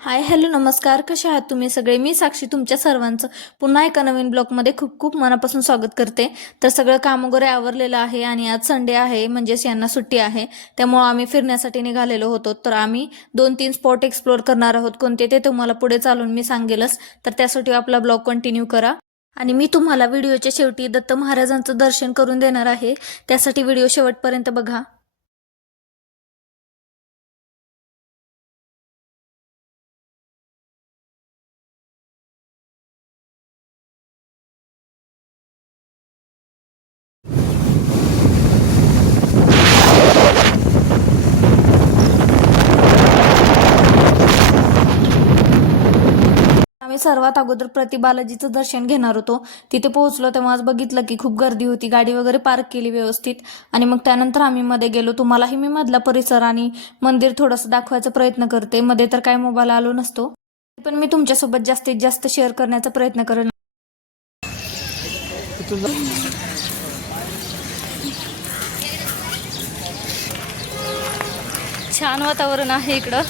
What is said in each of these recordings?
हाय, hello, नमस्कार. कसे आहात तुम्ही सगळे? मी साक्षी तुमच्या सर्वांचं पुन्हा एका नवीन ब्लॉगमध्ये खूप खूप मनापासून स्वागत करते. तर सगळं काम वगैरे आवरलेलं आहे आणि आज संडे आहे, म्हणजेच यांना सुट्टी आहे. त्यामुळं आम्ही फिरण्यासाठी निघालेलो होतो. तर आम्ही 2-3 स्पॉट एक्सप्लोअर करणार आहोत. कोणते ते तुम्हाला पुढे चालून मी सांगेलच. तर त्यासाठी आपला ब्लॉग कंटिन्यू करा. आणि मी तुम्हाला व्हिडिओच्या शेवटी दत्त महाराजांचं दर्शन करून देणार आहे. त्यासाठी व्हिडिओ शेवटपर्यंत बघा. आम्ही सर्वात अगोदर प्रति बालाजीचं दर्शन घेणार होतो. तिथे पोहोचलो तेव्हा आज बघितलं की खूप गर्दी होती. गाडी वगैरे पार्क केली व्यवस्थित आणि मग त्यानंतर आम्ही मध्ये गेलो. तुम्हालाही मी मधला परिसर आणि मंदिर थोडंसं दाखवायचा प्रयत्न करते. मध्ये तर काय मोबाईल आलो नसतो, पण मी तुमच्यासोबत जास्तीत जास्त शेअर करण्याचा प्रयत्न करेन. छान वातावरण आहे इकडं.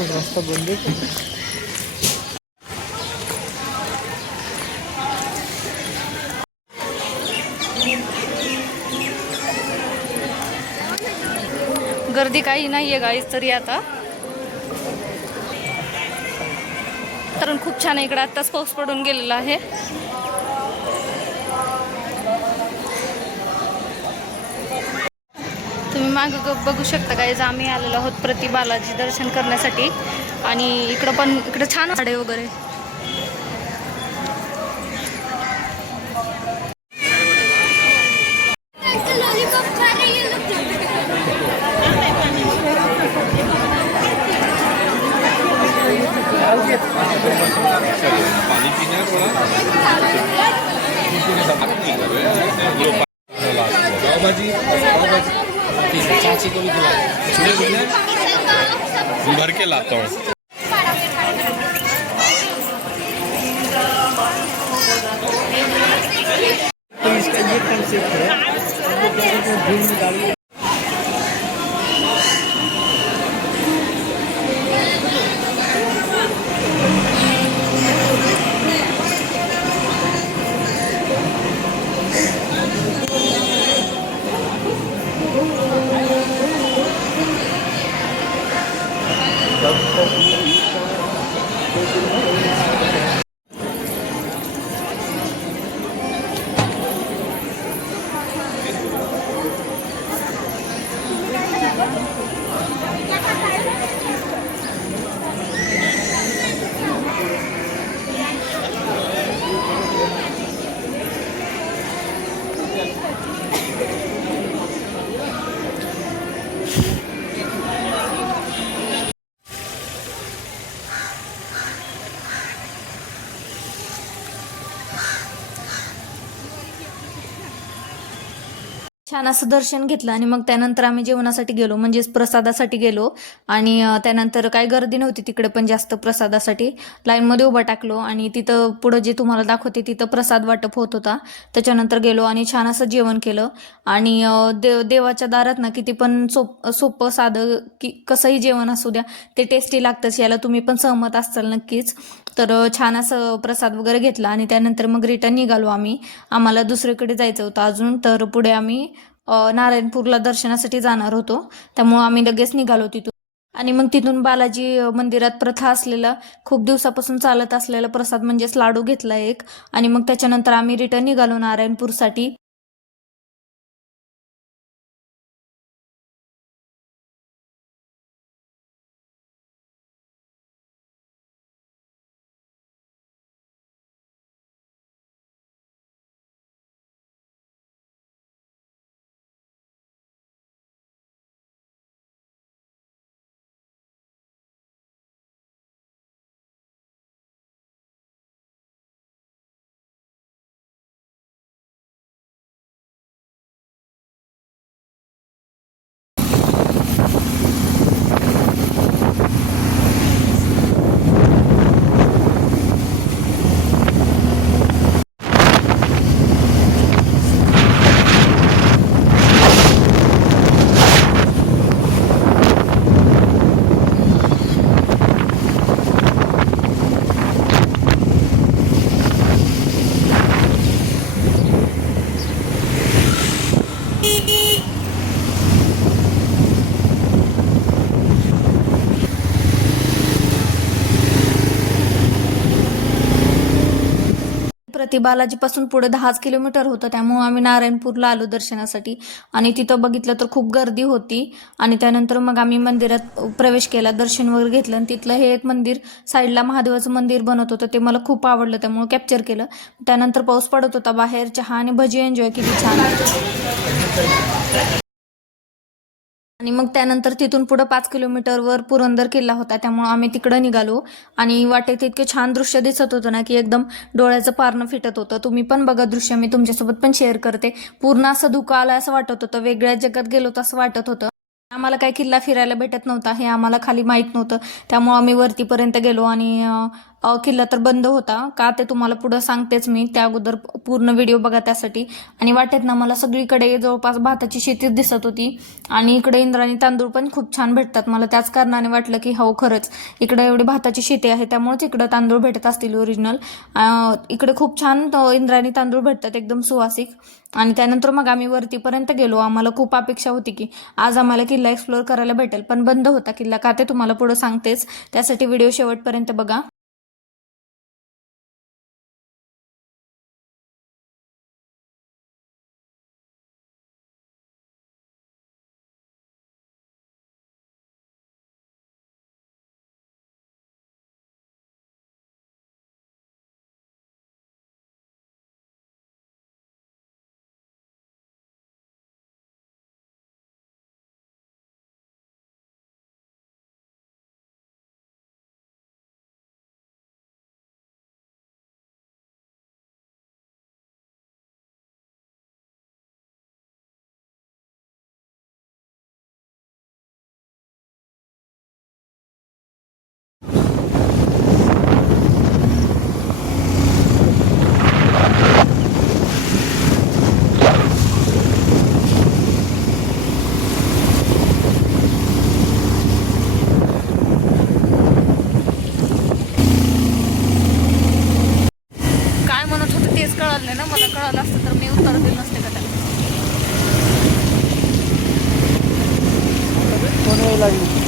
रस्ता बंद आहे. गर्दी काही नाहीये गाईज तरी आता. कारण खूप छान आहे इकडे. आत्ताच पाऊस पडून गेलेला आहे. तुम्ही मागं बघू शकता गाईज, आम्ही आलेलो आहोत प्रति बालाजी दर्शन करण्यासाठी. आणि इकडं छान झाडे वगैरे. पानी पीना है थोड़ा पाव भाजी ठीक है, चाची को भी खिला भर के लाता हूँ. तो इसका ये कंसेप्ट है. छान असं दर्शन घेतलं आणि मग त्यानंतर आम्ही जेवणासाठी गेलो, म्हणजेच प्रसादासाठी गेलो. आणि त्यानंतर काही गर्दी नव्हती तिकडे पण जास्त. प्रसादासाठी लाईनमध्ये उभं टाकलो आणि तिथं पुढं जे तुम्हाला दाखवते तिथं प्रसाद वाटप होत होता. त्याच्यानंतर गेलो आणि छान असं जेवण केलं. आणि देवाच्या दारात ना किती पण सोपं साधं की कसंही जेवण असू द्या, ते टेस्टी लागतंच. याला तुम्ही पण सहमत असाल नक्कीच. तर छान असं प्रसाद वगैरे घेतला आणि त्यानंतर मग रिटर्न निघालो आम्ही. आम्हाला दुसरीकडे जायचं होतं अजून. तर पुढे आम्ही नारायणपूरला दर्शनासाठी जाणार होतो. त्यामुळं आम्ही लगेच निघालो तिथून. आणि मग तिथून बालाजी मंदिरात प्रथा असलेला, खूप दिवसापासून चालत असलेला प्रसाद म्हणजेच लाडू घेतला एक. आणि मग त्याच्यानंतर आम्ही रिटर्न निघालो नारायणपूरसाठी. प्रति बालाजीपासून पुढे 10 किलोमीटर होतं, त्यामुळे आम्ही नारायणपूरला आलो दर्शनासाठी. आणि तिथं बघितलं तर खूप गर्दी होती. आणि त्यानंतर मग आम्ही मंदिरात प्रवेश केला, दर्शन वगैरे घेतलं. आणि तिथलं हे एक मंदिर साईडला महादेवाचं मंदिर बनत होतं, ते मला खूप आवडलं, त्यामुळे कॅप्चर केलं. त्यानंतर पाऊस पडत होता बाहेर, चहा आणि भजी एन्जॉय केली छान. आणि मग त्यानंतर तिथून पुढं 5 किलोमीटरवर पुरंदर किल्ला होता, त्यामुळे आम्ही तिकडं निघालो. आणि वाटेत इतके छान दृश्य दिसत होतं ना, की एकदम डोळ्याचं पारणं फिटत होतं. तुम्ही पण बघा दृश्य, मी तुमच्यासोबत पण शेअर करते. पूर्ण असं धुकं आलं असं वाटत होतं, वेगळ्या जगात गेलो असं वाटत होतं. आम्हाला काही किल्ला फिरायला भेटत नव्हता, हे आम्हाला खाली माहीत नव्हतं, त्यामुळे आम्ही वरतीपर्यंत गेलो. आणि किल्ला तर बंद होता, का ते तुम्हाला पुढं सांगतेच मी, त्या अगोदर पूर्ण व्हिडिओ बघा त्यासाठी. आणि वाटेत ना मला सगळीकडे जवळपास भाताची शेतीच दिसत होती. आणि इकडे इंद्रायणी तांदूळ पण खूप छान भेटतात. मला त्याच कारणाने वाटलं की हो खरंच इकडे एवढी भाताची शेती आहे, त्यामुळेच इकडं तांदूळ भेटत असतील ओरिजिनल. इकडे खूप छान इंद्रायणी तांदूळ भेटतात, एकदम सुवासिक. आणि त्यानंतर मग आम्ही वरतीपर्यंत गेलो. आम्हाला खूप अपेक्षा होती की आज आम्हाला किल्ला एक्सप्लोअर करायला भेटेल, पण बंद होता किल्ला, का ते तुम्हाला पुढे सांगतेच, त्यासाठी व्हिडिओ शेवटपर्यंत बघा. काय म्हणत होतं तेच कळलं नाही ना, मला कळलं असतं तर मी उत्तर दिलं नसते का त्याला. कोण वेळ लागली?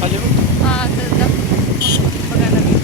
खाली बघ. हा तर बघायला लागेल.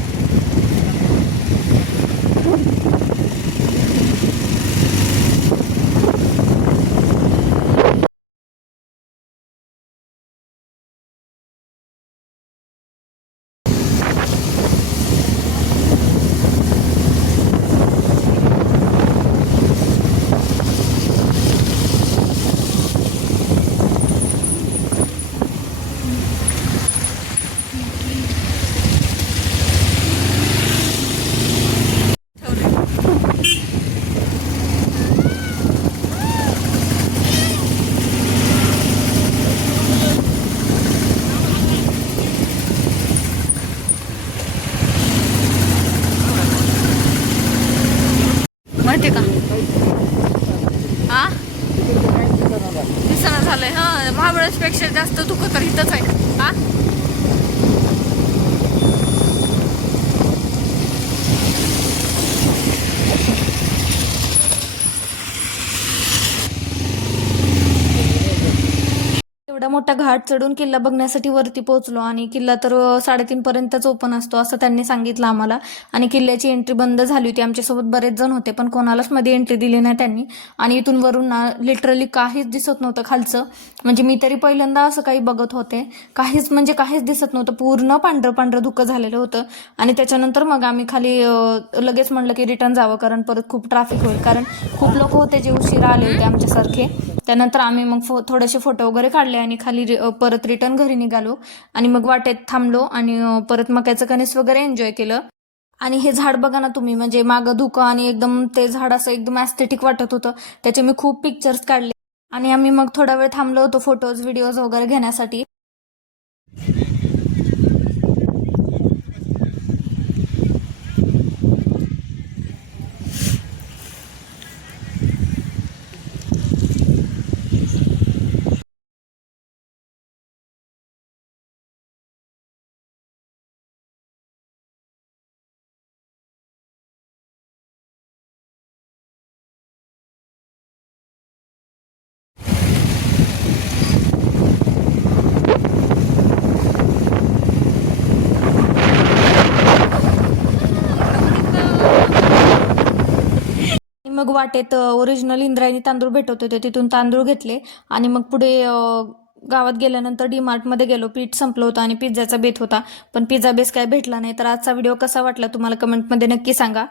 माहितीये का हा दिसणं झालंय. हा महाबळेश्वरपेक्षा जास्त दुखत तर इथंच आहे. हा एवढा मोठा घाट चढून किल्ला बघण्यासाठी वरती पोहोचलो. आणि किल्ला तर 3:30 पर्यंतच ओपन असतो असं त्यांनी सांगितलं आम्हाला. आणि किल्ल्याची एंट्री बंद झाली होती, आमच्यासोबत बरेच जण होते पण कोणालाच मध्ये एंट्री दिली नाही त्यांनी. आणि इथून वरून ना लिटरली काहीच दिसत नव्हतं खालचं. म्हणजे मी तरी पहिल्यांदा असं काही बघत होते, काहीच म्हणजे काहीच दिसत नव्हतं, पूर्ण पांढरं पांढरं धुकं झालेलं होतं. आणि त्याच्यानंतर मग आम्ही खाली लगेच म्हणलं की रिटर्न जावं, कारण परत खूप ट्रॅफिक होईल, कारण खूप लोक होते जे उशिरा आले होते आमच्यासारखे. त्यानंतर आम्ही मग थोडेसे फोटो वगैरे काढले आणि खाली परत रिटर्न घरी निघालो. आणि मग वाटेत थांबलो आणि परत मक्याचं कणीस वगैरे एन्जॉय केलं. आणि हे झाड बघा ना तुम्ही, म्हणजे मागं धुकं आणि एकदम ते झाड असं एकदम ॲस्थेटिक वाटत होतं, त्याचे मी खूप पिक्चर्स काढले. आणि आम्ही मग थोडा वेळ थांबलो होतो फोटोज व्हिडिओज वगैरे घेण्यासाठी. मग वाटेत ओरिजिनल इंद्रायणी तांदूळ भेटत होते, तिथून तांदूळ घेतले आणि मग पुढे गावात गेल्यानंतर डीमार्टमध्ये गेलो. पीठ संपलं होतं आणि पिझ्झाचा बेत होता, पण पिझ्झा बेस काय भेटला नाही. तर आजचा व्हिडिओ कसा वाटला तुम्हाला कमेंटमध्ये नक्की सांगा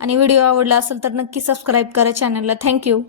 आणि व्हिडिओ आवडला असेल तर नक्की सबस्क्राईब करा चॅनलला. थँक्यू.